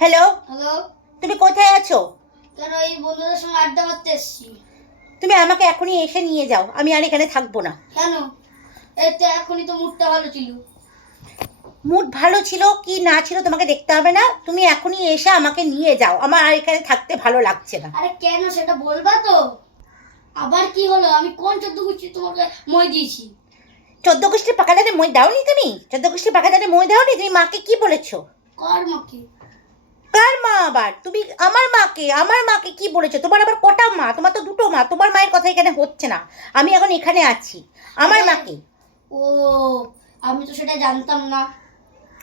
Hello hello তুমি কোথায় আছো? কেন এই বন্ধুদের সঙ্গে আড্ডা মারতে এসছি? তুমি আমাকে এখনই এসে নিয়ে যাও আমি আর এখানে থাকব না। কেন? এই তো এখনই তো মুডটা ভালো ছিল। মুড ভালো ছিল কি না ছিল তোমাকে দেখতে হবে না? তুমি এখনই এসে আমাকে নিয়ে যাও আমার আর এখানে থাকতে ভালো লাগছে না। আরে কেন সেটা বলবা তো? আবার কি হলো? আমি কোন চোদ্দ গুচ্ছি তোমাকে মই দিয়েছি? চোদ্দ গোষ্ঠীর পাকা দানে মই দাওনি তুমি? চোদ্দ গোষ্ঠীর পাকা দানে মই দাওনি? তুমি মাকে কি বলেছ? কর মা আবার? তুমি আমার মাকে আমার মাকে কি বলেছ? তোমার আবার কটা মা? তোমার তো দুটো মা তোমার মায়ের কথা এখানে হচ্ছে না। আমি এখন এখানে আছি। আমার মাকে। ও আমি তো সেটা জানতাম না।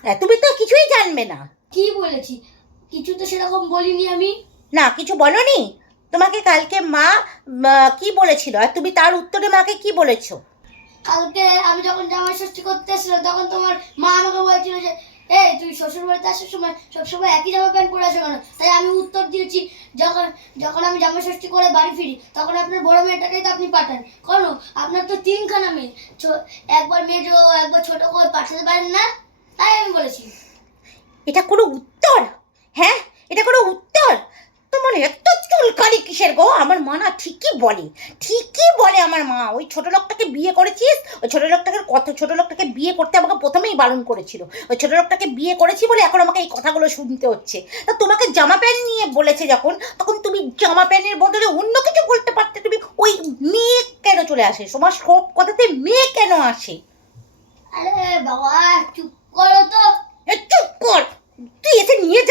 হ্যাঁ, তুমি তো কিছুই জানবে না। কি বলেছি? কিছু তো সেরকম বলিনি আমি। না কিছু বলনি? তোমাকে কালকে মা কি বলেছিল? আর তুমি তার উত্তরে মাকে কি বলেছ? কালকে আমি যখন জামাই ষষ্ঠী করতে এসেছিলাম, তখন তোমার মা আমাকে বলছিল যে, এই তুই শ্বশুর বাড়িতে আসার সময় সবসময় একই জামা প্যান্ট পরে আসো কেন? তাই আমি উত্তর দিয়েছি, যখন যখন আমি জামা ষষ্ঠী করে বাড়ি ফিরি, তখন আপনার বড় মেয়েটাকেই তো আপনি পাঠান। কেন? আপনার তো তিনখানা মেয়ে। একবার মেয়ে একবার ছোট করে পাঠাতে পারেন না? তাই আমি বলেছি। এটা কোনো উত্তর হ্যাঁ এটা কোনো উত্তর তোমার এত চুলকানি কিসের গো? আমার মা না ঠিকই বলে। ঠিকই বলে আমার মা। ওই ছোট লোকটাকে বিয়ে করেছিস? ওই ছোট লোকটাকে কত ছোট লোকটাকে বিয়ে করতে আমাকে প্রথমেই বারণ করেছিল। ওই ছোট লোকটাকে বিয়ে করেছি বলে এখন আমাকে এই কথাগুলো শুনতে হচ্ছে। তা তোমাকে জামা প্যান্ট নিয়ে বলেছে যখন তখন তুমি জামা প্যান্টের বদলে অন্য কিছু বলতে পারতে। তুমি ওই মেয়ে কেন চলে আসে? তোমার সব কথাতে মেয়ে কেন আসে? আরে বাবা চুপ করো তো। চুপ কর।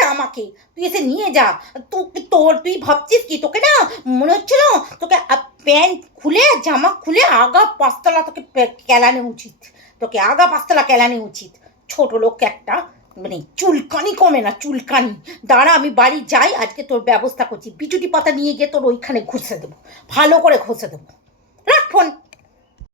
আমাকে। তুই এসে নিয়ে যা। তোকে তোর, তুই ভাবছিস কি? তোকে না মনে হচ্ছে না তোকে প্যান্ট খুলে, জামা খুলে আগা পাঁচতলা তোকে কেলানো উচিত। তোকে আগা পাঁচতলা কেলানো উচিত। ছোট লোক একটা মানে চুলকানি কমে না, চুলকানি। দাঁড়া, আমি বাড়ি যাই, আজকে তোর ব্যবস্থা করছি। বিচুটি পাতা নিয়ে গিয়ে তোর ওইখানে ঘষে দেবো। ভালো করে ঘষে দেবো। রাখ ফোন।